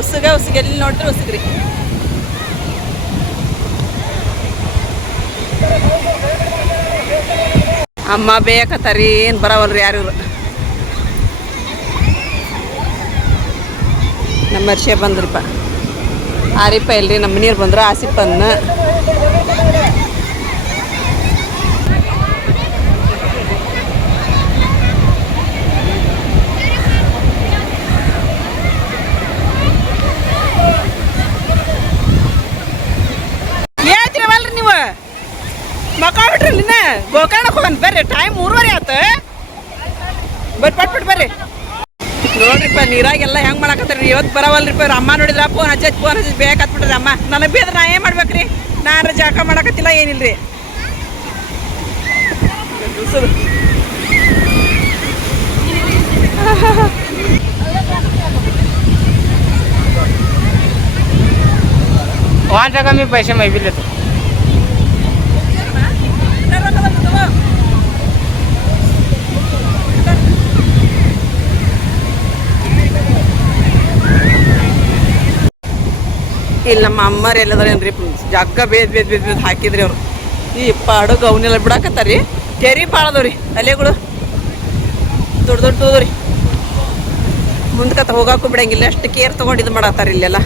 ಉಸುಗ ಎಲ್ಲಿ ನೋಡಿದ್ರೆ ಉಸುಗ್ರಿ. ಅಮ್ಮ ಬೇಕತ್ತಾರಿ ಏನು ಬರವಲ್ರಿ ಯಾರು ನಮ್ಮ ವರ್ಷ ಬಂದ್ರಿಪ್ಪ ಆರಿಪ್ಪ ಇಲ್ರಿ ನಮ್ಮ ನೀರು ಬಂದ್ರೆ ಆಸಿಪ್ಪನ್ನ ಏತಿರವಲ್ರಿ ನೀವು ಮಕ್ಕಾಬಿಟ್ರಿ ಇನ್ನ ಗೋಕರ್ಣಕ್ಕೆ ಹೋಗೋಣ ಬರ್ರಿ ಟೈಮ್ 3:30 ಆತ ಪಟ್ಬಿಟ್ಟು ಬರ್ರಿ ನೋಡ್ರಿಪ್ಪ ನೀರಾಗೆಲ್ಲ ಹೆಂಗೆ ಮಾಡಕತ್ತೀರಿ ಇವತ್ತು ಬರವಲ್ರಿಪ್ಪ ಅಮ್ಮ ನೋಡಿದ್ರ ಫೋನ್ ಹಚ್ಚಿ ಬೇಕಾತ್ಬಿಟ್ರಿ ಅಮ್ಮ ನನಗೆ ಬೇದ್ರೆ ನಾ ಏನು ಮಾಡ್ಬೇಕ್ರಿ ನಾನು ಜಾಕ ಮಾಡಕತ್ತಿಲ್ಲ ಏನಿಲ್ರಿ वहाँ जगह में पैसे मैं भी लेता ಇಲ್ಲಿ ನಮ್ಮ ಅಮ್ಮರು ಎಲ್ಲದ್ರೇನ್ರಿ ಜಗ್ಗ ಬೇದ್ ಹಾಕಿದ್ರಿ ಅವ್ರು ಈ ಪಾಡುಗ ಅವನ್ನೆಲ್ಲ ಬಿಡಾಕತ್ತಾರಿ ಕೆರಿ ಭಾಳ ಅದಾವ್ರಿ ಅಲೆಗಳು ದೊಡ್ಡ ರೀ ಮುಂದ್ಕತ್ತ ಹೋಗಾಕು ಬಿಡಂಗಿಲ್ಲ ಅಷ್ಟು ಕೇರ್ ತೊಗೊಂಡು ಇದು ಮಾಡತ್ತಾರ ಇಲ್ಲೆಲ್ಲ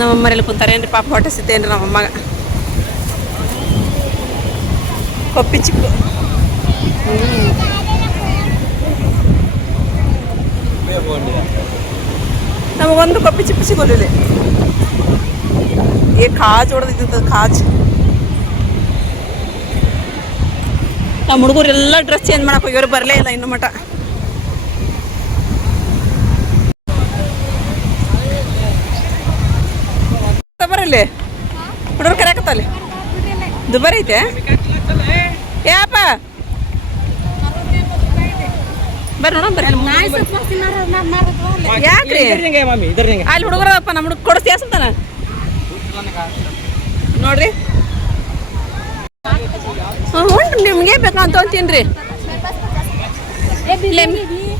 ನಮ್ಮಮ್ಮರೆಲ್ಲ ಕುಂತಾರೇನ್ರಿ ಪಾಪ ಹೊಟ್ಟೆ ಸಿತ್ತೇನ್ರಿ ನಮ್ಮಮ್ಮಗ ಕೊಪ್ಪಿ ಚಿಕ್ಕು ನಮಗೊಂದು ಕಪ್ಪಿ ಚಿಪ್ಪು ಸಿಗೋದಿಲ್ಲ ಏ ಕಾಜ್ ಹೊಡೆದಿದ್ದ ಕಾಜ್ ನಮ್ಮ ಹುಡುಗರೆಲ್ಲ ಡ್ರೆಸ್ ಚೇಂಜ್ ಮಾಡಕ್ಕೆ ಹೋಗ್ಯವ್ರು ಬರಲೇ ಇಲ್ಲ ಇನ್ನು ಮಟ ಬರಲಿ ಹುಡುಗರು ಕರೆಯಕತ್ತಲ್ಲಿ ದುಬಾರಿ ಐತೆ ಯಾಪ ಬರ್ರಿ ನೋಡ ಬರ್ರಿ ಯಾಕ್ರಿ ಅಲ್ಲಿ ಹುಡುಗರಪ್ಪ ನಮ್ಮ ಹುಡುಗ ಕೊಡಿಸ್ತೀಯ ಅಂತಾನ ನೋಡ್ರಿ ಹ್ಞೂ ನಿಮ್ಗೆ ಬೇಕು ನಾನು ತೊಗೊಂತೀನಿ ರೀ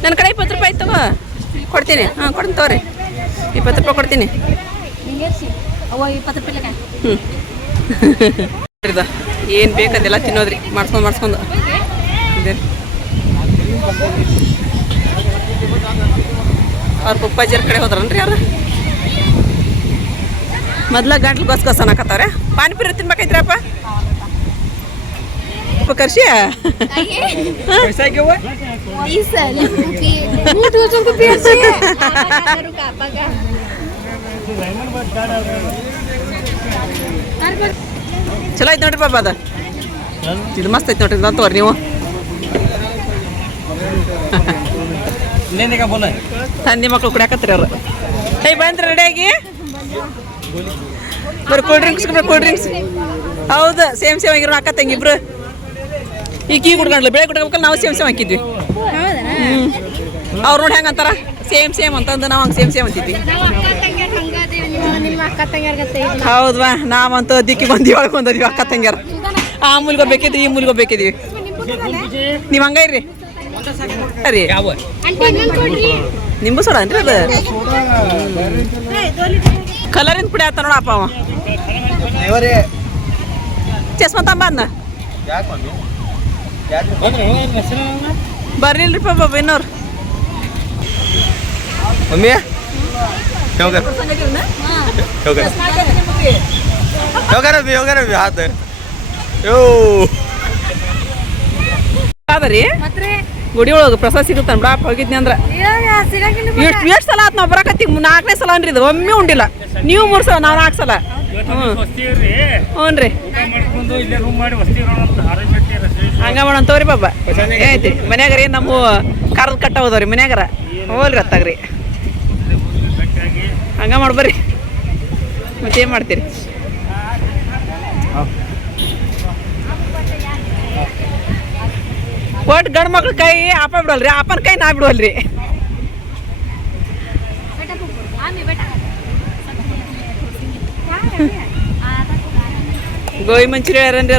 ನನ್ನ ಕಡೆ 20 ರೂಪಾಯಿ ತಗೋ ಕೊಡ್ತೀನಿ ಕೊಡ್ತೀನಿ ತಗೋರಿ 20 ರೂಪಾಯಿ ಕೊಡ್ತೀನಿ ಹ್ಞೂ ಏನು ಬೇಕದೆಲ್ಲ ತಿನ್ನೋದ್ರಿ ಮಾಡ್ಸ್ಕೊಂಡು ಇದೆ ಅವ್ರ ಪಪ್ಪಾಜಿಯರ್ ಕಡೆ ಹೋದ್ರನ್ರಿ ಅವ್ರು ಮೊದ್ಲ ಗಂಟ್ಲು ಗೊಸ್ಗೊಸ್ ಅನ್ನಕತ್ತವ್ರೆ ಪಾನಿಪುರಿ ತಿನ್ಬೇಕೈತ್ರಪ್ಪ ಕರ್ಸಿ ಚಲೋ ಐತೆ ನೋಡ್ರಿ ಪಾಪ ಅದ ಇದು ಮಸ್ತ್ ಐತೆ ನೋಡ್ರಿ ತೋರಿ ನೀವು ತಂದೆ ಮಕ್ಳು ಕುಡಿಯಾಕತ್ರಿ ಅವ್ರು ಬಂದ್ರಿ ರೆಡಿಯಾಗಿ ಬರ್ರಿ ಕೂಲ್ ಡ್ರಿಂಕ್ಸ್ ಹೌದು ಸೇಮ್ ಆಗಿರೋ ಅಕ್ಕ ತಂಗಿ ಇಬ್ರು ಈಗ ಕುಡ್ಕೊಂಡ್ಲು ಬೆಳೆ ಕುಡ್ಬೇಕಲ್ಲ ನಾವು ಸೇಮ್ ಹಾಕಿದ್ವಿ ಅವ್ರು ನೋಡಿ ಹೆಂಗಂತಾರ ಸೇಮ್ ಅಂತಂದು ನಾವು ಹಂಗೆ ಸೇಮ್ ಅಂತಿದ್ವಿ ಹೌದ್ವಾ ನಾವಂತೂ ದಿಕ್ಕಿ ಬಂದು ಒಳಗೆ ಬಂದದ್ವಿ ಅಕ್ಕ ತಂಗ್ಯಾರ ಆ ಮೂಲಿಗೆ ಹೋಗ್ಬೇಕಿದ್ವಿ ಈ ಮೂಲಿಗೆ ಹೋಗ್ಬೇಕಿದ್ವಿ ನೀವು ಹಂಗೈರಿ ರೀ ನಿಂಬು ಸೋಡ ಅನ್ರಿ ಅದು ಕಲರಿಂದ ಪುಡಿ ಆತ ನೋಡಪ್ಪ ಅವ ಚಸ್ಮಾ ತಂಬ ಅನ್ನ ಬರ್ಲಿಲ್ರಿ ಪಾಪ ಇನ್ನೋರು मम्मी क्या कर अभी हाथ ಅದರಿ ಗುಡಿ ಒಳಗೆ ಪ್ರಸಾದ ಸಿಗುತ್ತಾನ ಬಿಡಪ್ಪ ಹೋಗಿದ್ನಿ ಅಂದ್ರೆ ಎಷ್ಟು ಸಲ ಆತ್ ನಾವು ಬರಕತ್ತಿ 4ನೇ ಸಲ ಅನ್ರಿ ಇದು ಒಮ್ಮೆ ಉಂಡಿಲ್ಲ ನೀವು 3 ಸಲ ನಾವು 4 ಸಲ ಹ್ಞೂ ರೀ ಹಂಗ ಮಾಡೋಣ ತಗೋರಿ ಬಾಬ ಏನೈತಿ ಮನ್ಯಾಗರಿ ನಮ್ಮ ಕರ್ದ ಕಟ್ಟ ಹೋದವ್ರಿ ಮನ್ಯಾಗರ ಹೋಲ್ರಿ ಅತ್ತಾಗ್ರಿ ಹಂಗ ಮಾಡ್ಬರ್ರಿ ಮತ್ತೇನು ಮಾಡ್ತೀರಿ ಒಟ್ಟು ಗಂಡು ಮಕ್ಳ ಕೈ ಅಪ್ಪ ಬಿಡೋಲ್ರಿ ಅಪ್ಪನ ಕೈ ನಾ ಬಿಡೋಲ್ರಿ ಗೋಬಿ ಮಂಚೂರಿ ಯಾರನ್ರಿ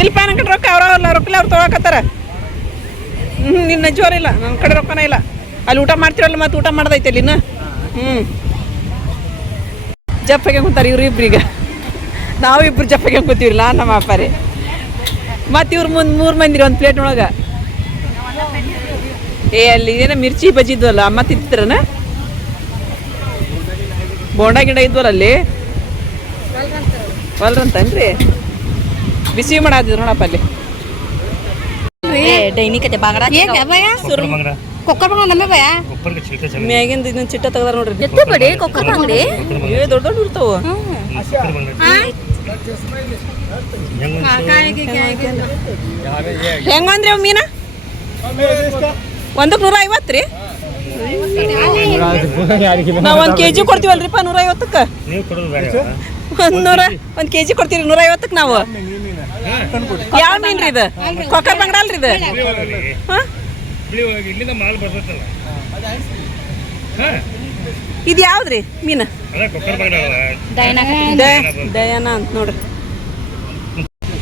ಇಲ್ಪ ನನ್ನ ಕಡೆ ರೊಕ್ಕ ಅವ್ರಲ್ಲ ರೊಕ್ಕ ಅವ್ರು ತೊಗೊಳಕತ್ತಾರ. ನಿನ್ನ ಜೋರ ಇಲ್ಲ, ನನ್ನ ಕಡೆ ರೊಕ್ಕನೇ ಇಲ್ಲ. ಅಲ್ಲಿ ಊಟ ಮಾಡ್ತಿರಲ್ಲ, ಮತ್ತೆ ಊಟ ಮಾಡ್ದೈತೆ ಅಲ್ಲಿ ಇನ್ನು. ಜಪ್ಪಾಗೆ ಕೂತಾರೆ ಇವ್ರು ಇಬ್ರಿಗೆ. ನಾವು ಇಬ್ರು ಜಪ್ಪಾಗೆ ಕೂತೀವ್ರಲ್ಲ ನಮ್ಮ ಅಪ್ಪಾರಿ. ಮತ್ತು ಇವ್ರು ಮುಂದೆ 3 ಮಂದಿರಿ ಒಂದು ಪ್ಲೇಟ್ ಒಳಗೆ. ಅಲ್ಲಿ ಏನೋ ಮಿರ್ಚಿ ಬಜ್ಜಿ ಇದ್ವಲ್ಲ, ಅಮ್ಮ ತಿಂತಿದ್ರನ? ಬೋಂಡ ಗಿಡ ಇದ್ವಲ್ಲ ಅಲ್ಲಿ ಹೊಲ್ರಂತನ್ರಿ. ಬಿಸಿ ಮಾಡಾದಿದ್ರು ನೋಡಪ್ಪ ಅಲ್ಲಿ. ಡೈನಿ ಕತೆ ಬಾಗಡ ಕೊಕ್ಕರ್ ಬಂಗ ನಮ್ಮೆ ಭಯ ಮ್ಯಾಗಿಂದ ಇದನ್ನ ಚಿಟ್ಟ ತೆಗ್ದಾರ ನೋಡ್ರಿ. ಎತ್ತು ಬಡಿ ಕೊಕ್ಕರ್ ಬಂಗ್ಡಿ ದೊಡ್ಡ ದೊಡ್ಡ ಇರ್ತಾವ. ಹೆಂಗಂದ್ರಿ ಅವ್ ಮೀನ? ಒಂದಕ್ಕೆ 150 ರೀ. ನಾವು 1 kg ಕೊಡ್ತೀವಲ್ರಿಪ್ಪ 150ಕ್ಕೆ. ಒಂದು kg ಕೊಡ್ತೀವಿ 150ಕ್ಕೆ ನಾವು. ಯಾವ ಮೀನು ರೀ ಇದು? ಕೊಕ್ಕರ್ ಬಂಗಡ ಅಲ್ರಿ ಇದು? ಇದು ಯಾವ್ದ್ರಿ ಮೀನು? ಡಯಾನ ಅಂತ ನೋಡ್ರಿ.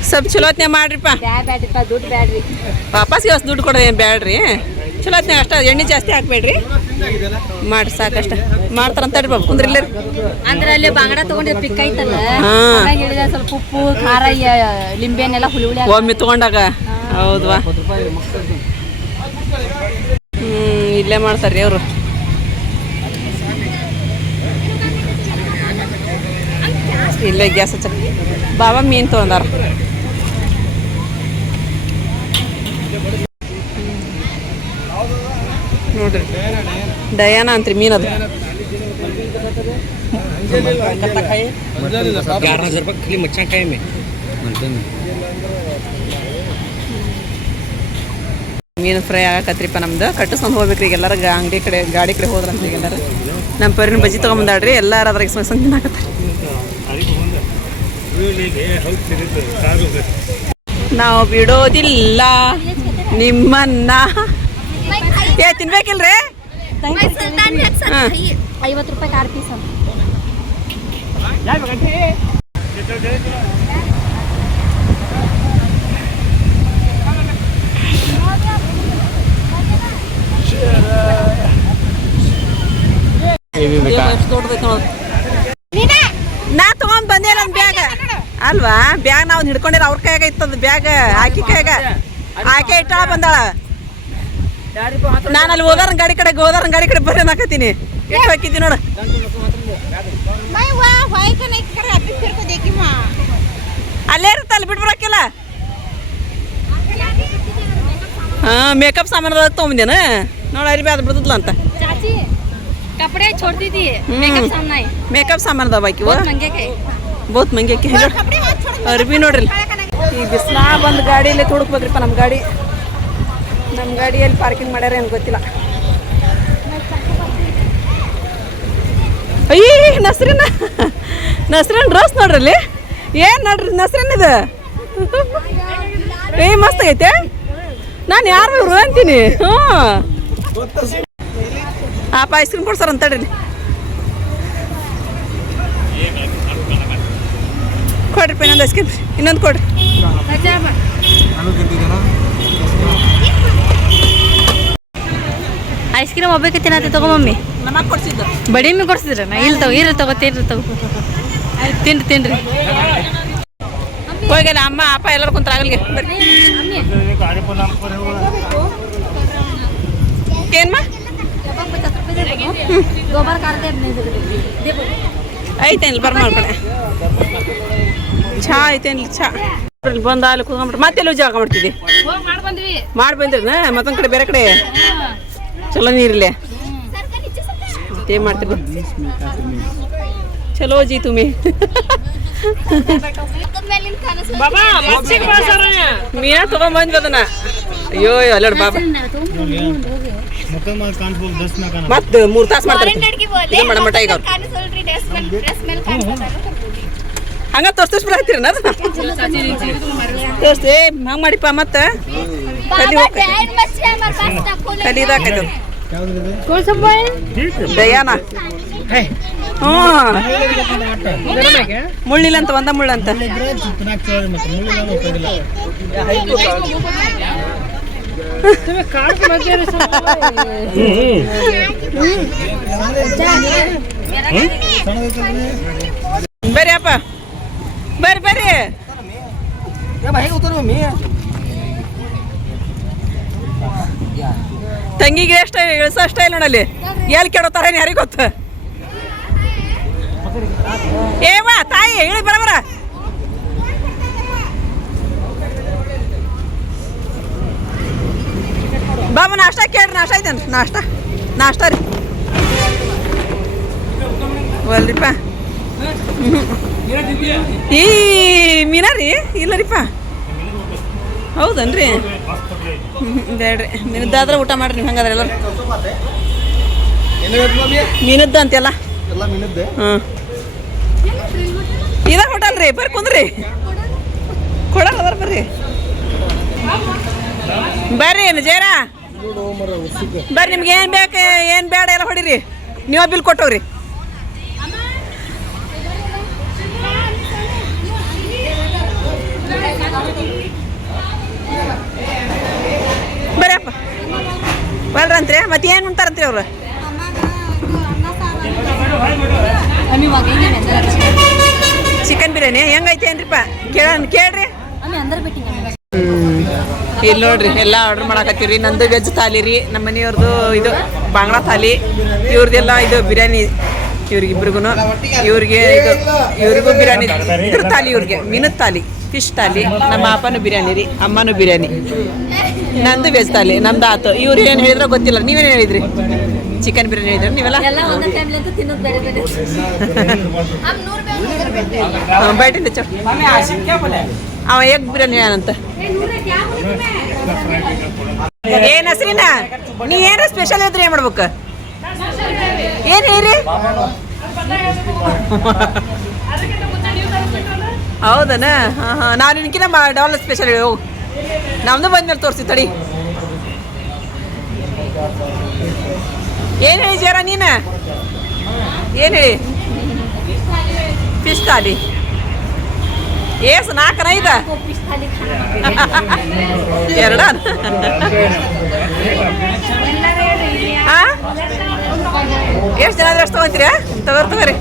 ಸ್ವಲ್ಪ ಚಲೋತ್ನೇ ಮಾಡ್ರಿಪ್ಪ. ದುಡ್ಡು ಬ್ಯಾಡ್ರಿ ವಾಪಸ್ ಇವತ್ತು ದುಡ್ಡು ಕೊಡೋದು ಏನು ಬ್ಯಾಡ್ರಿ. ಚಲೋತ್ನಾಗ ಅಷ್ಟ ಎಣ್ಣೆ ಜಾಸ್ತಿ ಹಾಕ್ಬೇಡ್ರಿ. ಮಾಡ್ರಿ ಸಾಕಷ್ಟ ಮಾಡ್ತಾರಂತ ತಡ್ರಿ ಬಾಬು ಕುಂದ್ರಿಲ್ಲ. ಅಂದ್ರೆ ಅಲ್ಲಿ ಬಾಂಗಡ ತಗೊಂಡಿದ್ ಪಿಕ್ ಐತಲ್ಲ, ಹೇಳಿದ ಸ್ವಲ್ಪ ಉಪ್ಪು ಖಾರ ಲಿಂಬೆನೆಲ್ಲ ಹುಳಿ ಹುಳಿ ಒಮ್ಮೆ ತಗೊಂಡಾಗ. ಹೌದ್ವಾ? ಇಲ್ಲೇ ಮಾಡ್ತಾರ್ರಿ ಅವರು. ಇಲ್ಲೇ ಗ್ಯಾಸ್ ಹಚ್ಚ ಬಾಬಾ ಮೀನು ತೊಗೊಂಡಾರ. ನೋಡ್ರಿ ಡಯಾನ ಅಂತ್ರಿ ಮೀನದು. ಮೀನು ಫ್ರೈ ಆಗಕತ್ರಿಪ್ಪ ನಮ್ದು. ಕಟ್ಟಿಸ್ಕೊಂಡು ಹೋಗ್ಬೇಕ್ರಿ ಈಗ ಎಲ್ಲರೂ ಅಂಗಡಿ ಕಡೆ ಗಾಡಿ ಕಡೆ ಹೋದ್ರಂತ ಈಗ ಎಲ್ಲರೂ. ನಮ್ಮ ಪರಿನ ಬಜ್ಜಿ ತೊಗೊಂಬಂದಾಡ್ರಿ. ಎಲ್ಲರೂ ಅದ್ರಾಗ ಸಂಗ್ ತಿನ್ನಾಕತ್ತಾರೆ. ನಾವು ಬಿಡೋದಿಲ್ಲ ನಿಮ್ಮನ್ನ. ತಿನ್ಬೇಕಿಲ್ರಿ? 50 ರೂಪಾಯಿ 6 ಪೀಸ್ ಅಂತ. ನಾ ತಗೊಂಡ್ ಬಂದೇ ನನ್ನ ಬ್ಯಾಗ್ ಅಲ್ವಾ? ಬ್ಯಾಗ್ ನಾವು ಹಿಡ್ಕೊಂಡಿರ ಅವ್ರ ಕೈಯಾಗ ಇತ್ತದ ಬ್ಯಾಗ್. ಆಕಿ ಕೈಯಾಗ ಆಕೆ ಇಟ್ಟಾಳ ಬಂದಾಳ. ನಾನು ಅಲ್ಲಿ ಹೋದಾರ ಗಾಡಿ ಕಡೆ ಬರ್ರಿ ನಾಕತ್ತೀನಿ. ಎಷ್ಟು ಹಾಕಿದ್ದೀನಿ ನೋಡು. ಅಲ್ಲೇ ಇರುತ್ತಲ್ಲ ಬಿಟ್ಬರಕ್ಕಿಲ್ಲ. ಮೇಕಪ್ ಸಾಮಾನು ತೊಗೊಂಬಂದೇನ ನೋಡಿ. ಅರಿಬಿ ಅದು ಬಿಡ್ತಲ್ಲ ಅಂತ. ಕಪಡೆ छोड़ती ಮೇಕಪ್ ಸಾಮಾನು ಅದಾವ ಆಕಿವ. ಬಹುತ್ ಮಂಗ್ಯಾಕಿ ಅರ್ಬಿ ನೋಡ್ರಿ. ಈ ಬಿಸ್ಲಾ ಬಂದು ಗಾಡಿಯಲ್ಲಿ ತೊಡಕ್ಬೇಕ್ರಿಪ್ಪ. ನಮ್ಮ ಗಾಡಿಯಲ್ಲಿ ಪಾರ್ಕಿಂಗ್ ಮಾಡ್ಯಾರ ಏನು ಗೊತ್ತಿಲ್ಲ. ಅಯ್ಯ ನಸ್ರಿನ ಡ್ರೆಸ್ ನೋಡ್ರಲ್ಲಿ. ಏನು ನೋಡ್ರಿ ನಸ್ರಿನ ಇದು. ಮಸ್ತ್ ಐತೆ. ನಾನು ಯಾರು ಇವ್ರು ಅಂತೀನಿ. ಆಪ ಐಸ್ ಕ್ರೀಮ್ ಕೊಡ್ಸಾರ ಅಂತ ತಡ್ರಿ. ಕೊಡ್ರಿ ಇನ್ನೊಂದು ಐಸ್ ಕ್ರೀಮ್. ಇನ್ನೊಂದು ಕೊಡ್ರಿ. ಐಸ್ ಕ್ರೀಮ್ ಒಬ್ಬಕ್ಕೆ ತಿನ್ನತ್ತೆ. ತಗೋ ಮಮ್ಮಿ. ನಮಗೆ ಕೊಡ್ಸಿದ್ದು ಬಡಿ ಮೀ ಕೊಡ್ಸಿದ್ರ? ಇಲ್ಲಿ ತಗೋ ತಿನ್ರಿ. ಹೋಗಲ್ಲ ಅಮ್ಮ ಅಪ್ಪ ಎಲ್ಲರೂ ಕುಂತ್ರ ಆಗಲ್ಗೆ ಬರ್ರಿ. ಏನ್ಮ ಐತೇನಿಲ್ಲ ಬರ್ ಮಾಡ್ಕೊಡೆ. ಚಾ ಐತೇನಿಲ್ಲ ಚಾ ಬಂದ ಅಲ್ಲಿ ಕೂತ್ಕೊಂಡ್ಬಿಟ್ರೆ ಮತ್ತೆಲ್ಲ ಜಾಗ ಮಾಡ್ತಿದ್ದಿ. ಮಾಡಿ ಬಂದ್ರಿ ಮತ್ತೊಂದು ಕಡೆ ಬೇರೆ ಕಡೆ ಚಲೋ ನೀರಿಲ್ಲ. ಏನು ಮಾಡ್ತೀವಿ ಚಲೋ ಜಿ ತುಮಿ. ಮೀನಾ ತಗೊಂಬಂದ್ವಿ ಅದನ್ನ. ಅಯ್ಯೋ ಅಲ್ಲ ಬಾಬಾ ಮತ್ತೆ 3 ತಾಸು ಮಾಡ್ತಾರೆ ಮಟ. ಈಗ ಹಂಗ ತೋರಿಸ್ಬಿಡತ್ತೀರ ತೋರಿಸಿ ಹಂಗೆ ಮಾಡಿಪ್ಪ. ಮತ್ತೆ ಕಲಿದಾಕೈತೆ ಡಯಾನ ಹ್ಞೂ ಮುಳ್ಳಿಲ್ಲ ಅಂತ ಒಂದ ಮುಳ್ಳಂತ ಬರ್ರಿ ಅಪ್ಪ ಬರ್ರಿ ಬರ್ರಿ ತಂಗಿಗೆ ಎಷ್ಟು ಇಳಿಸೋ ಸ್ಟೈಲ್ ನೋಡಲ್ಲಿ ಎಲ್ಲಿ ಕೆಡೋತಾರ ಯಾರಿಗೆ ಗೊತ್ತ ಏವಾ ತಾಯಿ ಹೇಳಿ ಬರಬರ ಬಾಬಾ ನಾಷ್ಟ ಕೇಳ್ರಿ ನಾಷ್ಟ ಐತೇನ್ರಿ ನಾಷ್ಟ ರೀ ಒಲ್ರಿಪ್ಪ ಈ ಮೀನಾ ರೀ ಇಲ್ಲ ರೀಪ್ಪ ಹೌದನ್ರಿ ಬೇಡ್ರಿ ಮೀನದ್ದಾದ್ರೆ ಊಟ ಮಾಡ್ರಿ ನೀವು ಹಂಗಾದ್ರೆ ಎಲ್ಲರೂ ಮೀನದ್ದು ಅಂತೆಲ್ಲ ಹ್ಞೂ ಇದ ಹೋಟೆಲ್ ರೀ ಬರ್ರಿ ಕುಂದ್ರಿ ಕೊಡಲ್ಲ ಅದ್ರ ಬರ್ರಿ ಬರ್ರಿ ಜೇರಾ ಬರ್ರಿ ನಿಮ್ಗೆ ಏನು ಬೇಕು ಏನು ಬೇಡ ಎಲ್ಲ ಹೊಡಿರಿ ನೀವು ಬಿಲ್ ಕೊಟ್ಟವ್ರಿ ಬರ್ರಪ್ಪ ಬರ್ರಂತ್ರಿ ಮತ್ತೆ ಏನು ಉಂಟಾರಂತ್ರಿ ಅವ್ರು ಚಿಕನ್ ಬಿರಿಯಾನಿ ಹೆಂಗೈತೆ ಏನ್ರಿಪ್ಪ ಕೇಳ್ರಿ ಇಲ್ಲಿ ನೋಡ್ರಿ ಎಲ್ಲ ಆರ್ಡರ್ ಮಾಡಾಕತ್ತೀವ್ರಿ ನಂದು ವೆಜ್ ಥಾಲಿ ರೀ ನಮ್ಮ ಮನೆಯವ್ರದ್ದು ಇದು ಬಾಂಗ್ಲಾ ಥಾಲಿ ಇವ್ರದ್ದೆಲ್ಲ ಇದು ಬಿರಿಯಾನಿ ಇವ್ರಿಗಿಬ್ರಿಗೂ ಇವ್ರಿಗೆ ಇದು ಇವ್ರಿಗೂ ಬಿರಿಯಾನಿ ಇದ್ರ ಥಾಲಿ ಇವ್ರಿಗೆ ಮೀನದ ಥಾಲಿ ಫಿಶ್ ಥಾಲಿ ನಮ್ಮ ಅಪ್ಪನೂ ಬಿರಿಯಾನಿ ರೀ ಅಮ್ಮನೂ ಬಿರಿಯಾನಿ ನಂದು ವೆಜ್ ಥಾಲಿ ನಮ್ದು ಆತು ಇವ್ರು ಏನು ಹೇಳಿದ್ರೋ ಗೊತ್ತಿಲ್ಲ ನೀವೇನು ಹೇಳಿದ್ರಿ ಚಿಕನ್ ಬಿರಿಯಾನಿ ಹೇಳಿದ್ರಿ ನೀವೆಲ್ಲ ಬೈಟಿಂದ ಚ ಅವ ಎಗ್ ಬಿರಿಯಾನಿ ಏನಂತ ಏನ್ ಹಸ್ರಿನ ನೀ ಏನ ಸ್ಪೆಷಲ್ ಇದ್ರಿ ಏನ್ ಮಾಡ್ಬೇಕು ಏನ್ ಹೇಳ್ರಿ ಹೌದನ ಹಾಂ ಹಾಂ ನಾನು ನಿನ್ಕಿನ ಡಬಲ್ ಸ್ಪೆಷಲ್ ಹೇಳಿ ಹೋಗು ನಮ್ದು ಬಂದ್ಮೇಲೆ ತೋರಿಸಿ ತಡಿ ಏನು ಹೇಳಿ ಜರ ನೀನು ಏನು ಹೇಳಿ ಫಿಶ್ ಥಾಲಿ ಏಸು 4 5 ಎರಡ ಎಷ್ಟು ಜನ ಅಷ್ಟು ತೊಗೊಂತೀರಾ ತಗೋರಿ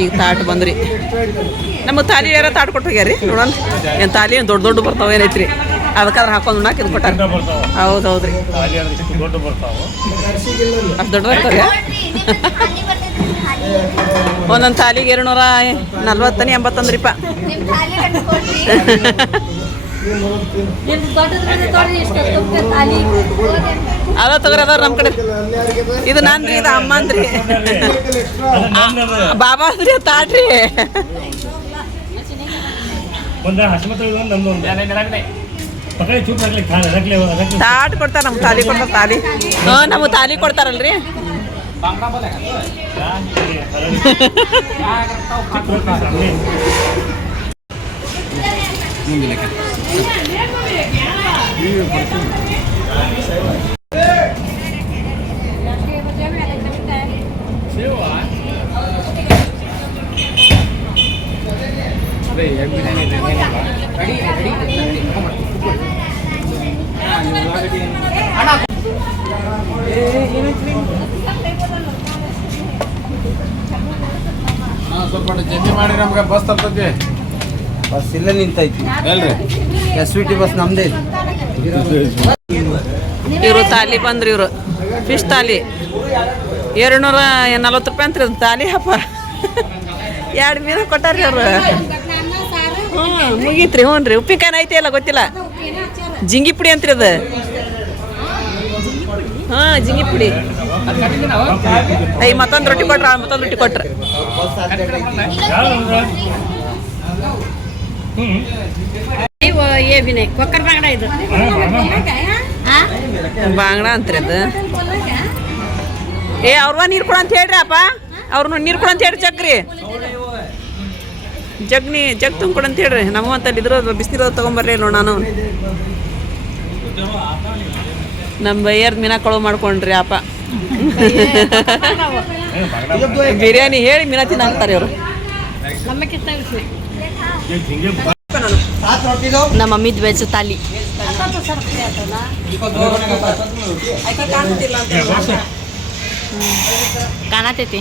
ಈಗ ತಾಟ್ ಬಂದ್ರಿ ನಮಗೆ ತಾಲಿ ಯಾರ ತಾಟ್ ಕೊಟ್ಟು ಹೋಗ್ಯಾರಿ ನೋಡೋಣ ಏನು ತಾಲಿ ಏನು ದೊಡ್ಡ ದೊಡ್ಡ ಬರ್ತಾವ ಏನೈತ್ರಿ ಅದಕ್ಕಾದ್ರೆ ಹಾಕೊಂಡು ಉಣ್ಣಾಕ ಇದು ಕೊಟ್ಟಾರ ಹೌದು ಹೌದ್ರಿ ಅಷ್ಟು ದೊಡ್ಡ ಬರ್ತಾವೆ ಒಂದೊಂದು ತಾಲಿಗೆ 240 80 ರೂಪಾಯಿ ಅದ ತಗೋರಿ ಅದಾರ ನಮ್ಮ ಕಡೆ ಇದು ನಾನ್ರಿ ಇದು ಅಮ್ಮ ಅಂದ್ರಿ ಬಾಬಾ ಅಂದ್ರಿ ತಾಟ್ರಿ ತಾಟ್ ಕೊಡ್ತಾರ ನಮ್ಗೆ ತಾಲಿ ಕೊಡ್ತಾರ ತಾಲಿ ನಮ್ಗೆ ತಾಲಿ ಕೊಡ್ತಾರಲ್ರಿ ಸ್ವಲ್ಪ ಜಲ್ದಿ ಮಾಡಿ ನಮ್ಗೆ ಬಸ್ ತರ್ತೈತಿ ಬಸ್ ಇಲ್ಲ ನಿಂತೈತಿ ಎಲ್ರಿ ಎಸ್ ವಿ ಟಿ ಬಸ್ ನಮ್ದೇ ಇವರು ತಾಲಿ ಬಂದ್ರಿ ಇವರು ಫಿಶ್ ತಾಲಿ 240 ರೂಪಾಯಿ ಅಂತ್ರಿ ಅದು ತಾಲಿ ಹಪ್ಪ 2 ಮೀನು ಕೊಟ್ಟಾರ್ರಿ ಅವರು ಮುಗೀತ್ರಿ ಹ್ಞೂ ರೀ ಉಪ್ಪಿನಕಾಯಿ ಐತೆ ಇಲ್ಲ ಗೊತ್ತಿಲ್ಲ ಜಿಂಗಿ ಪುಡಿ ಅಂತ್ರಿ ಅದು ಹಾಂ ಜಿಂಗಿ ಪುಡಿ ಅಯ್ಯ ಮತ್ತೊಂದು ರೊಟ್ಟಿ ಕೊಟ್ರ ಬಾಂಗ್ಲಾ ಅಂತ್ರಿ ಅದು ಅವ್ರವ ನೀರು ಕೊಡ ಅಂತ ಹೇಳ್ರಿ ಅಪ್ಪ ಅವ್ರನ್ನ ನೀರು ಕೊಡ ಅಂತ ಹೇಳ್ರಿ ಜಗ್ ತುಂಬಿಕೊಡು ಅಂತ ಹೇಳ್ರಿ ನಮ್ಮ ಅಂತಲ್ಲಿ ಇದ್ರ ಬಿಸಿನೀರು ತೊಗೊಂಬರ್ರಿ ನೋಡ ನಾನು ನಮ್ಮ ಬೈಯರ್ ಮೀನಾ ಕಳುವು ಮಾಡ್ಕೊಂಡ್ರಿ ಅಪ್ಪ ಬಿರಿಯಾನಿ ಹೇಳಿ ಮೀನಾ ತಿನ್ನಂತಾರೆ ಇವರು ನಮ್ಮ ಮಮ್ಮಿದ್ ವೆಜ್ ತಾಲಿ ಕಾಣತೈತಿ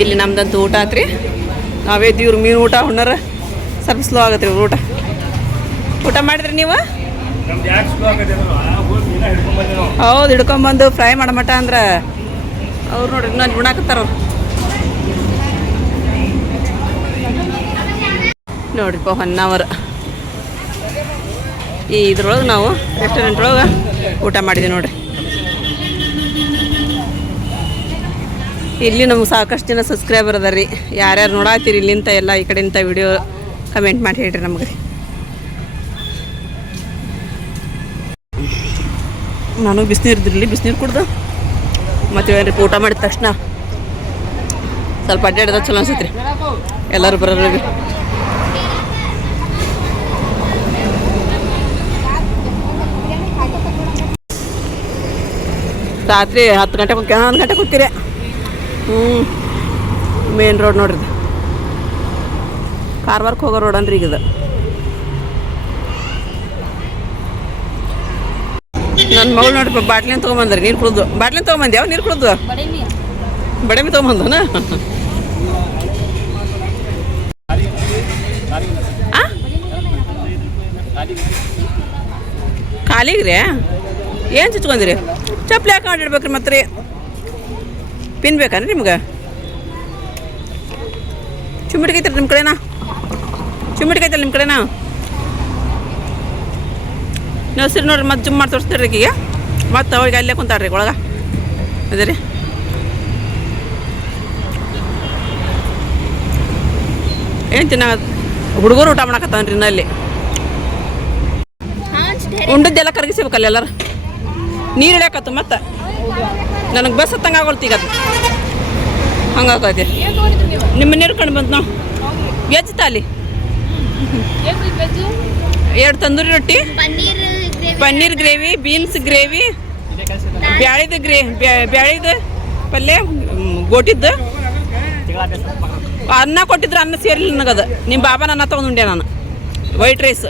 ಇಲ್ಲಿ ನಮ್ದಂತೂ ಊಟ ಆತ್ರಿ ನಾವೇ ಇವ್ರು ಮೀನು ಊಟ ಹುಣ್ಣಾರ ಸ್ವಲ್ಪ ಸ್ಲೋ ಆಗತ್ತೆ ರೀ ಊಟ ಊಟ ಮಾಡಿದ್ರಿ ನೀವು ಹೌದು ಹಿಡ್ಕೊಂಬಂದು ಫ್ರೈ ಮಾಡಮಟ ಅಂದ್ರೆ ಅವ್ರು ನೋಡ್ರಿ ನಾನು ಉಣಾಕತ್ತಾರ ಅವ್ರು ನೋಡ್ರಿಪ್ಪ 1 ಅವರ್ ಈ ಇದ್ರೊಳಗೆ ನಾವು ರೆಸ್ಟೋರೆಂಟ್ ಒಳಗೆ ಊಟ ಮಾಡಿದ್ವಿ ನೋಡ್ರಿ ಇಲ್ಲಿ ನಮ್ಗೆ ಸಾಕಷ್ಟು ಜನ ಸಬ್ಸ್ಕ್ರೈಬರ್ ಅದ ರೀ ಯಾರ್ಯಾರು ನೋಡಾತೀರಿ ಇಲ್ಲಿಂತ ಎಲ್ಲ ಈ ಕಡೆಯಿಂದ ವಿಡಿಯೋ ಕಮೆಂಟ್ ಮಾಡಿ ಹೇಳ್ರಿ ನಮಗೆ ನಾನು ಬಿಸಿನೀರು ಬಿಸಿನೀರು ಕುಡ್ದು ಮತ್ತು ಏನ್ರಿ ಊಟ ಮಾಡಿದ ತಕ್ಷಣ ಸ್ವಲ್ಪ ಅಡ್ಡಾಡಿದ ಚಲೋ ಅನ್ಸೈತೆ ರೀ ಎಲ್ಲರೂ ಬರೋರಿಗೆ ರಾತ್ರಿ 10 ಗಂಟೆಗೆ 11 ಗಂಟೆಗೆ ಹೋಗ್ತೀರಿ ಮೇನ್ ರೋಡ್ ನೋಡ್ರಿ ಕಾರವಾರಕ್ಕೆ ಹೋಗೋ ರೋಡ್ ಅಂದ್ರೆ ಈಗ ಇದು ನನ್ನ ಮಗಳು ನೋಡ್ರಿ ಬಾಟ್ಲಿನ ತೊಗೊಂಬಂದ್ರಿ ನೀರು ಕುಡಿದು ಬಾಟ್ಲಿನ ತೊಗೊಂಬಂದು ಯಾವ ನೀರು ಕುಡಿದು ಬಡಮಿ ತೊಗೊಂಬಂದನ ಖಾಲಿಗ್ರಿ ಏನು ಚುಚ್ಕೊಂದಿರಿ ಚಪ್ಪಲಿ ಹಾಕಿ ಮಾಡಿಡ್ಬೇಕ್ರಿ ಮತ್ತೆ ರೀ ಪಿನ್ ಬೇಕನ್ರಿ ನಿಮ್ಗೆ ಚುಮ್ಮಿಟ್ಕೈತಲ್ಲ ನಿಮ್ಮ ಕಡೆನಾ ಚುಮ್ಮಿಟ್ಕೈತಲ್ಲ ನಿಮ್ಮ ಕಡೆನಾ ನೀವು ಸಿರಿ ನೋಡ್ರಿ ಮತ್ತೆ ಜುಮ್ ಮಾಡಿ ತೋರಿಸ್ತೀರಿ ಈಗ ಮತ್ತೆ ಅವಳಿಗೆ ಅಲ್ಲೇ ಕುಂತಾಡ್ರಿ ಒಳಗೆ ಅದೇ ರೀ ಏನು ತಿನ್ನ ಹುಡುಗರು ಊಟ ಮಾಡಕತ್ತಾವನ್ರಿ ಇನ್ನಲ್ಲಿ ಉಂಡದ್ದೆಲ್ಲ ಕರಗಿಸ್ಬೇಕಲ್ಲ ಎಲ್ಲರೂ ನೀರು ಹಿಡಿಯಾಕತ್ತು ಮತ್ತೆ ನನಗೆ ಬಸ್ ಹತ್ತಂಗೆ ಆಗೋಲ್ತು ಈಗ ಅದು ಹಂಗಾಗೈತಿ ನಿಮ್ಮ ನೀರು ಕಂಡು ಬಂತು ನಾವು ವೆಜ್ ತಾಲಿ 2 ತಂದೂರಿ ರೊಟ್ಟಿ ಪನ್ನೀರ್ ಗ್ರೇವಿ ಬೀನ್ಸ್ ಗ್ರೇವಿ ಬ್ಯಾಳಿದ ಪಲ್ಯ ಗೋಟಿದ್ದು ಅನ್ನ ಕೊಟ್ಟಿದ್ರೆ ಅನ್ನ ಸೇರಿಲ್ಲ ನನಗದು ನಿಮ್ಮ ಬಾಬಾ ಅನ್ನ ತೊಗೊಂಡುಂಡೆ ನಾನು ವೈಟ್ ರೈಸ್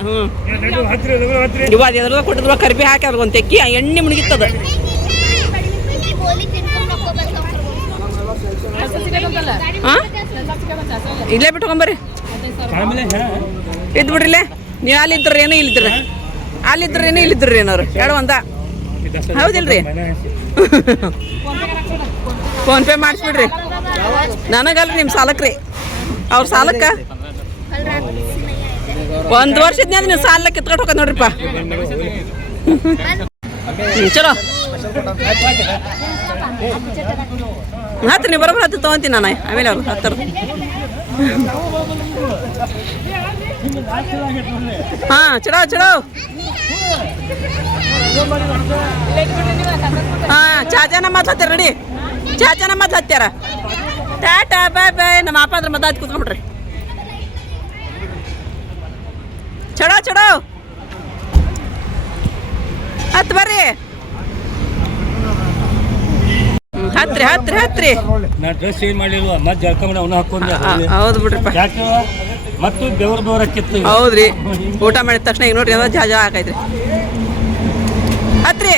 ಇವಾಗ ಎದ್ರದ ಕೊಟ್ಟಿದ್ರು ಕರ್ಬಿ ಹಾಕಿ ಅದ್ರ ಒಂದು ತೆಕ್ಕಿ ಎಣ್ಣೆ ಮುಣಗಿತ್ತದ ಇಲ್ಲೇ ಬಿಟ್ಕೊಂಬರ್ರಿ ಇದ್ದು ಬಿಡ್ರಿಲ್ಲೇ ನೀವು ಅಲ್ಲಿದ್ರಿ ಏನೋ ಇಲ್ಲಿದ್ರಿ ಅಲ್ಲಿದ್ರಿ ಏನೋ ಇಲ್ಲಿದ್ರಿ ಏನವ್ರು ಎರಡು ಒಂದ ಹೌದಿಲ್ರಿ ಫೋನ್ಪೇ ಮಾಡಿಸ್ಬಿಡ್ರಿ ನನಗಲ್ರಿ ನಿಮ್ಮ ಸಾಲಕ್ಕೆ ರೀ ಅವ್ರ ಸಾಲಕ್ಕೆ 1 ವರ್ಷದ ನೀವು ಸಾಲ ಕಿತ್ಕೊಂಡು ಹೋಗೋದು ನೋಡ್ರಿಪ್ಪ ಚಲೋ ಹತ್ತು ನೀವು ಬರೋಬ್ಬರ ಹತ್ತು ತೊಗೊಂತೀನಿ ನಾನು ಆಮೇಲೆ ಅವ್ರು 10 ಹಾಂ ಚಲೋ ಚಲೋ ಹಾಂ ಚಾಚಾನ ಮಾತು ಹತ್ಯಾರ ರೆಡಿ ಚಾಚಾನ ಮಾತು ಹತ್ಯಾರ ಟಾಟಾ ಬಾಯ್ ಬಾಯ್ ನಮ್ಮ ಅಪ್ಪ ಅದ್ರ ಮದ್ದು ಹತ್ತಿ ಕೂತ್ಕೊಂಡ್ಬಿಟ್ರಿ ಚಡೋ ಚಡೋ ಹತ್ತು ಬರ್ರಿ ಹತ್ರಿ ನಾ ಡ್ರೆಸ್ ಚೇಂಜ್ ಮಾಡಿಲ್ವ ಮತ್ತೆ ಜಳ್ಕೊಂಡ ಅವನು ಹಾಕೊಂಡೆ ಹೌದು ಬಿಡ್ರಿಪ್ಪ ಯಾಕೆ ಮತ್ತು ಬೆವ್ರ ಕಿತ್ತು ಹೌದ್ರಿ ಊಟ ಮಾಡಿದ ತಕ್ಷಣ ಈಗ ನೋಡ್ರಿ ಜಾಜ ಹಾಕೈತ್ರಿ ಹತ್ರಿ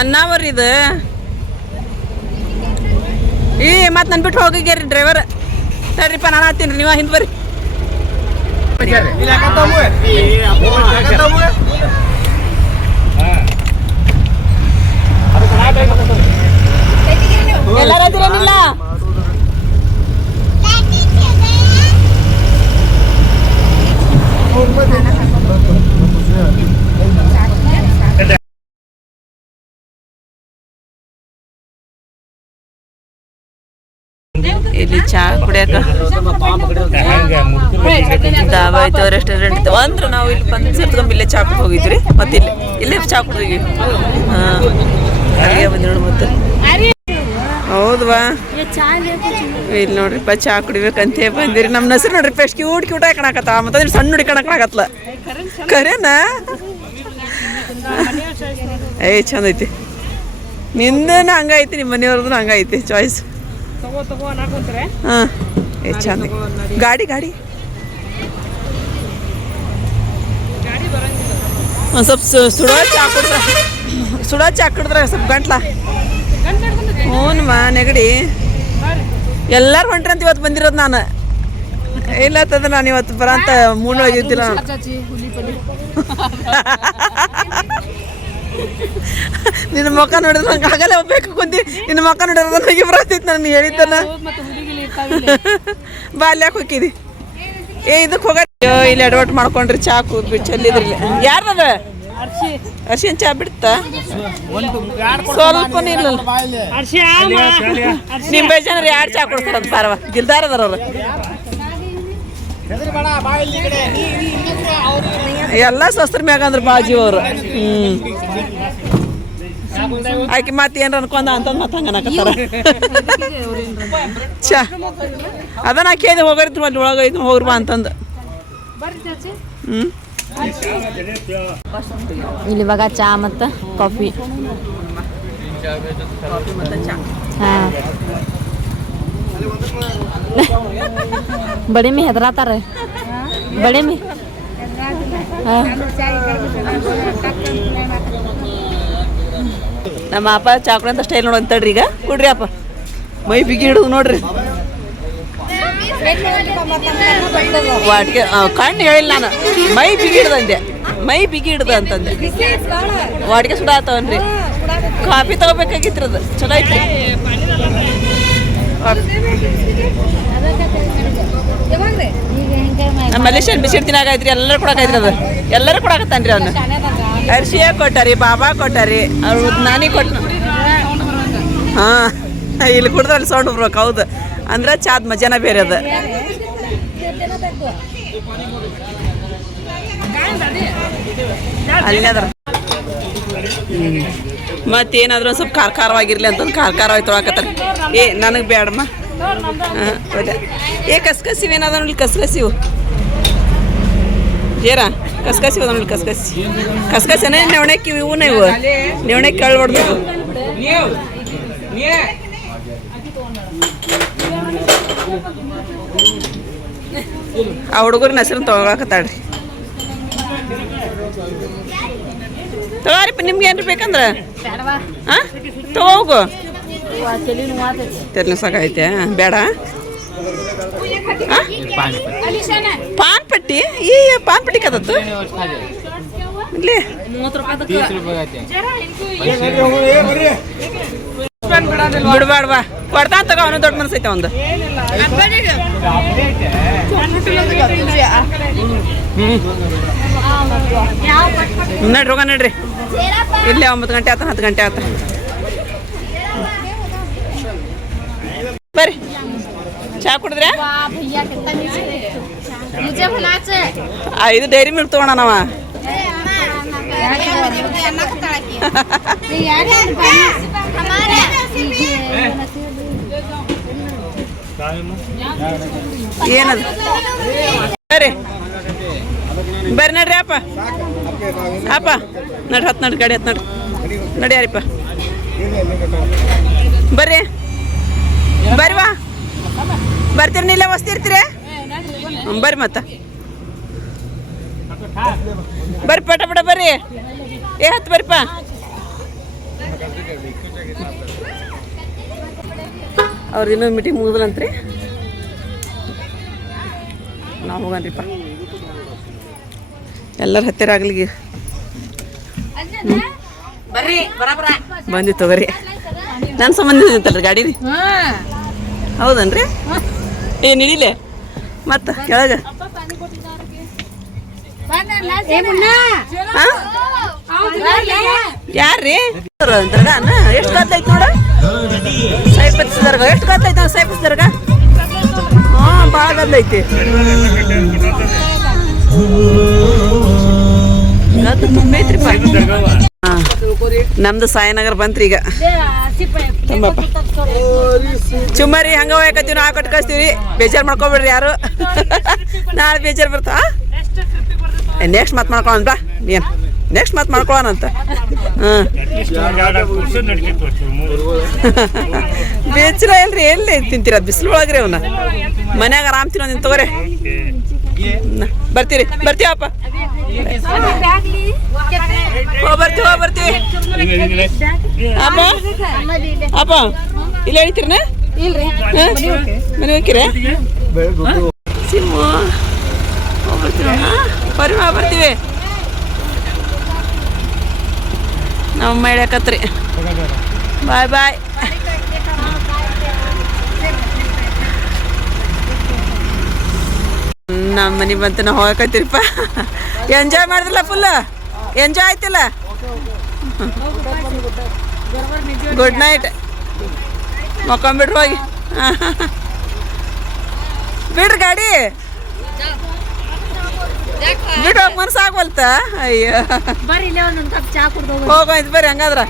1 ಅವರ್ ಇದು ಮತ್ತೆ ನನ್ನ ಬಿಟ್ಟು ಹೋಗಿಗ್ಯಾರಿ ಡ್ರೈವರ್ ಸರಿಪ್ಪ ನಾನು ಹತ್ತೀನಿ ನೀವು ಹಿಂದೆ ಬರ್ರಿ ಎಲ್ಲರೂ ಅದಿರೇನಿಲ್ಲ ಇಲ್ಲಿ ಚಾ ಕುಡಿಯಕ ಧಾಬಾ ಐತವ ರೆಸ್ಟೋರೆಂಟ್ ಐತವ ಅಂದ್ರೆ ನಾವು ಇಲ್ಲಿ ಬಂದು ಸೇರ್ತ್ಕೊಂಡ್ ಇಲ್ಲೇ ಚಾ ಕುಡ್ ಹೋಗಿದ್ವಿ ಮತ್ತೆ ಇಲ್ಲೇ ಚಾ ಕುಡಿದ್ವಿ ಹಾಗೆ ಬಂದಿ ನೋಡಿ ಮತ್ತೆ ಹೌದವಾ ಇಲ್ಲಿ ನೋಡ್ರಿಪ್ಪ ಚಾ ಕುಡಿಬೇಕಂತ ಬಂದಿರಿ ನಮ್ಮ ಹೆಸರು ನೋಡ್ರಿಪ್ಪ ಎಷ್ಟು ಕ್ಯೂಟ್ ಹಾಕಣಕತ್ತ ಮತ್ತೆ ಸಣ್ಣ ಹುಡಿ ಕಣಕಣಕತ್ಲ ಕರೇನಾ ಚಂದ ಐತಿ ನಿಂದನ ಹಂಗೈತಿ ನಿಮ್ಮ ಮನೆಯವ್ರದ್ದು ಹಂಗೈತಿ ಚಾಯ್ಸ್ ಹಾಂ ಚಂದ ಗಾಡಿ ಒಂದು ಸ್ವಲ್ಪ ಸುಡೋ ಚಾ ಕುಡಿದ್ರೆ ಸ್ವಲ್ಪ ಗಂಟ್ಲ ಹ್ಞೂನ್ಮ ನೆಗಡಿ ಎಲ್ಲರೂ ಹೊಂಟ್ರಿ ಅಂತ ಇವತ್ತು ಬಂದಿರೋದು ನಾನು ಇಲ್ಲತ್ತಂದ್ರೆ ನಾನು ಇವತ್ತು ಬರೋಂತ ಮೂಣ್ ಹೋಗಿದ್ದಿಲ್ಲ ನಿನ್ನ ಮುಖ ನೋಡಿದ್ರೆ ನಂಗೆ ಆಗಲೇ ಹೋಗ್ಬೇಕು ಕುಂತಿ ನಿನ್ನ ಮುಖ ನೋಡಿದ್ರೆ ನನಗೆ ಬರತ್ತಿತ್ತು ನಾನು ಹೇಳಿದ್ದನ ಬಾ ಅಲ್ಲಿ ಯಾಕೆ ಹೋಗಿದಿ ಇದಕ್ಕೆ ಹೋಗ ಇಲ್ಲಿ ಅಡ್ವರ್ಟ್ ಮಾಡ್ಕೊಂಡ್ರಿ ಚಾ ಕೂದ್ಬಿಟ್ಟು ಚೆಲ್ಲಿದ್ರಿ ಯಾರ್ದ ಅರ್ಶಿನ ಚಾ ಬಿಡ್ತಾ ಸ್ವಲ್ಪ ಇಲ್ಲ ನಿಂಬೆ ಜನರು ಯಾರು ಚಾ ಕೊಡ್ತಾರಂತ ಪಾರವ ಗಿಲ್ದಾರ ಅದಾರ ಅವ್ರು ಎಲ್ಲ ಸ್ವಸ್ತ್ರ ಮ್ಯಾಗ ಅಂದ್ರೆ ಬಾಜಿ ಅವರು ಆಕೆ ಮತ್ತೆ ಏನ್ರ ಅನ್ಕೊಂಡ ಅಂತಂದು ಮತ್ತೆ ಹಂಗ ಅನ್ನಕತ್ತಾರ ಚಾ ಅದನ್ನ ಕೇಳಿದೆ ಹೋಗೋರಿದ್ರು ಅಲ್ಲಿ ಒಳಗೈದು ಹೋಗ್ರಿ ಬಾ ಅಂತಂದು ಇಲ್ಲಿ ಇವಾಗ ಚಾ ಮತ್ತು ಕಾಫಿ ಹಾಂ ಬಡಿಮಿ ಹೆದರಾತಾರ ಬಡಿಮಿ ನಮ್ಮ ಅಪ್ಪ ಚಾಕುಡಿ ಅಂತ ಸ್ಟೈಲ್ ನೋಡು ಅಂತಡ್ರಿ ಈಗ ಕುಡ್ರಿ ಅಪ್ಪ ಮೈ ಬಿಗಿ ಹಿಡಿದು ನೋಡ್ರಿ ವಾಟಿಗೆ ಕಣ್ಣು ಹೇಳಿಲ್ಲ ನಾನು ಮೈ ಬಿಗಿ ಹಿಡ್ದಂದೆ ಮೈ ಬಿಗಿ ಹಿಡ್ದ ಅಂತಂದೆ ವಾಟಿಗೆ ಸುಡಾತವನ್ರಿ ಕಾಫಿ ತಗೋಬೇಕಾಗಿತ್ರಿ ಅದು ಚಲೋ ಐತ್ರಿ ನಮ್ಮ ಮಲೇಷನ್ ಬಿಸಿಡ್ ತಿನ್ನಾಗೈತ್ರಿ ಎಲ್ಲರೂ ಕೊಡಕೈತ್ರಿ ಅದು ಎಲ್ಲರೂ ಕೊಡಕತ್ತಾನ್ರಿ ಅವನ್ನ ಅರ್ಶಿಯ ಕೊಟ್ಟಾರಿ ಬಾಬಾ ಕೊಟ್ಟಾರಿ ಅವ್ರು ನಾನಿ ಕೊಟ್ಟು ಹಾಂ ಇಲ್ಲಿ ಕುಡಿದ್ರೆ ಅಲ್ಲಿ ಸೌಂಡ್ ಬರ್ಬೇಕು ಹೌದು ಅಂದ್ರೆ ಚಾದ್ ಮಜಾನ ಬೇರೆ ಅದ ಅಲ್ಲಿ ಅದ್ರ ಮತ್ತೇನಾದ್ರೂ ಒಂದು ಸ್ವಲ್ಪ ಖಾರವಾಗಿರ್ಲಿ ಅಂತಂದು ಖಾರವಾಗಿ ತೊಳಕತ್ತಾರ ನನಗೆ ಬೇಡಮ್ಮ ಹಾಂ ಹೌದಾ ಕಸ್ಕಸಿವು ಏನದ ನೋಡಿ ಕಸ್ಕಸಿವು ಏರಾ ಕಸ್ಕಸಿವು ಅದ ನೋಡಿ ಕಸ್ಕಸಿನ ನೆವಣಕ್ಕಿ ಇವನ್ನ ಇವು ನೆವಣಕ್ಕಿ ಕಳ್ಳು ಹೊಡ್ಬೇಕು ಆ ಹುಡುಗರಿನ ಹೆಸರನ್ನ ತೊಗೊಳಕತ್ತಾಳ್ರಿ ತಗೋರಿಪ್ಪ ನಿಮ್ಗೆ ಏನ್ರಿ ಬೇಕಂದ್ರೆ ಹಾಂ ತಗೋಗು ತೆರ್ನ ಸಾಕೈತೆ ಬೇಡ ಪಾನ್ ಪಟ್ಟಿ ಈ ಪಾನ್ ಪಟ್ಟಿ ಕದತ್ತು ಇಲ್ಲಿ ಬಿಡ್ಬಾಡ್ವಾ ಕೊಡ್ತಾ ತಗೋ ಅವನು ದೊಡ್ಡ ಮನಸ್ಸೈತೆ ಒಂದು ನಡ್ರಿ ಹೋಗ ನಡ್ರಿ ಇಲ್ಲೇ 9 ಗಂಟೆ ಆತ 10 ಗಂಟೆ ಆತ ಬರ್ರಿ ಚಾ ಕುಡಿದ್ರೆ ಇದು ಡೈರಿ ಮಿಲ್ಕ್ ತಗೋಣ ನಾವ ಏನದು ಬರ್ರಿ ಬರ್ರಿ ನಡ್ರಿ ಅಪ್ಪ ನಡ್ರಿ ಗಾಡಿ ಹತ್ತು ನಡಿಯಾರಿಪ್ಪ ಬರ್ರಿ ಬರ್ವಾ ಬರ್ತೀರಿ ಇಲ್ಲೇ ವಸ್ತಿರ್ತೀರಿ ಬರ್ರಿ ಮತ್ತ ಬರ್ರಿ ಪಟ ಬರ್ರಿ ಹತ್ತು ಬರ್ರಿಪ್ಪ ಅವ್ರದ್ದು ಇನ್ನೊಂದು ಮೀಟಿಂಗ್ ಮುಗಿದ್ರಂತ್ರಿ ನಾವು ಹೋಗನ್ರಿಪ್ಪ ಎಲ್ಲರ ಹತ್ತಿರ ಆಗ್ಲಿಗೆ ಬಂದಿ ತಗೋರಿ ನನ್ನ ಸಂಬಂಧ ಇತ್ತಲ್ರಿ ಗಾಡಿ ರೀ ಹೌದನ್ರಿ ನಿಡಿಲೆ ಮತ್ತ ಕೆಳಗ ಯಾರ್ರಿ ಎಷ್ಟು ಗದ್ದೈತಿ ನೋಡ ಸೈಪತ್ ಎಷ್ಟು ಗದ್ದೈತಿ ಸೈಪತ್ ಭಾಳ ಗದ್ದಲೈತಿ. ನಮ್ದು ಸಾಯಿನಗರ ಬಂತ್ರಿ ಈಗ. ತುಂಬಪ್ಪ ಚುಮ್ಮರಿ ಹಂಗ ಹೋಗಕತ್ತೀವಿ ನಾವು ಕೊಟ್ಟು ಕಳಿಸ್ತೀವಿ. ಬೇಜಾರು ಮಾಡ್ಕೊಬೇಡ್ರಿ ಯಾರು. ನಾಳೆ ಬೇಜಾರು ಬರ್ತಾ ನೆಕ್ಸ್ಟ್ ಮತ್ತೆ ಮಾಡ್ಕೊಳ್ಳೋಣ ಬಾ. ಏನು ನೆಕ್ಸ್ಟ್ ಮತ್ತೆ ಮಾಡ್ಕೊಳ್ಳೋಣಂತ. ಹಾಂ ಬೇಚರ ಎಲ್ರಿ ಎಲ್ಲಿ ತಿಂತೀರ ಬಿಸಿಲು ಒಳಗ್ರಿ ಅವನ್ನ ಮನ್ಯಾಗ ಆರಾಮ್ ತಿನ್ನೋ ತಗೋರಿ. ಬರ್ತೀವಪ್ಪ. ಬರ್ತೀವಿ ಅಪ್ಪ ಅಪ್ಪ ಇಲ್ಲ ಹೇಳ್ತೀರನ ಮನೆ ಹೋಗ್ತೀರ ಸಿಮ್ಮು ಬರ್ತೀವಿ ನಾವು ಮಾಡ್ಯಾಕತ್ರಿ. ಬಾಯ್ ಬಾಯ್. ನಮ್ಮ ಮನೆ ಬಂತು ನಾವು ಹೋಗಕತ್ತೀರಿಪ್ಪ. ಎಂಜಾಯ್ ಮಾಡಿದ್ರಲ್ಲ ಫುಲ್ ಎಂಜಾಯ್ ಆಯ್ತಲ್ಲ. Good night. ಮಕ್ಕೊಂಬಿಟ್ರು ಹೋಗಿ. ಬಿಡ್ರಿ ಗಾಡಿ ಬಿಡು ಹೋಗಿ ಮನ್ಸಾಗ್ವಲ್ತ. ಅಯ್ಯೋ ಹೋಗೋಯ್ತು ಬರ್ರಿ ಹಂಗಾದ್ರ.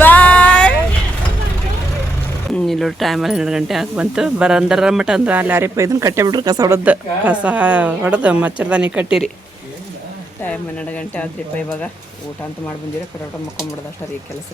ಬಾಯ್. ಇಲ್ಲಿ ಟೈಮಲ್ಲಿ 12 ಗಂಟೆ ಆಗಿ ಬಂತು. ಬರಂದರ ಮಟ್ಟ ಅಂದ್ರೆ ಅಲ್ಲಿ ಯಾರಿಪ್ಪ ಇದನ್ನು ಕಟ್ಟೆ ಬಿಡ್ರಿ. ಕಸ ಹೊಡೆದು ಮಚ್ಚರ್ದಾನಿ ಕಟ್ಟಿರಿ. ಟೈಮ್ 12 ಗಂಟೆ ಆದ್ರಿಪ್ಪ. ಇವಾಗ ಊಟ ಅಂತ ಮಾಡಿ ಬಂದಿರಿ. ಕರೆಕ್ಟಾಗಿ ಮಕ್ಕೊಂಬಿಡ್ದ ಸರಿ ಕೆಲಸ.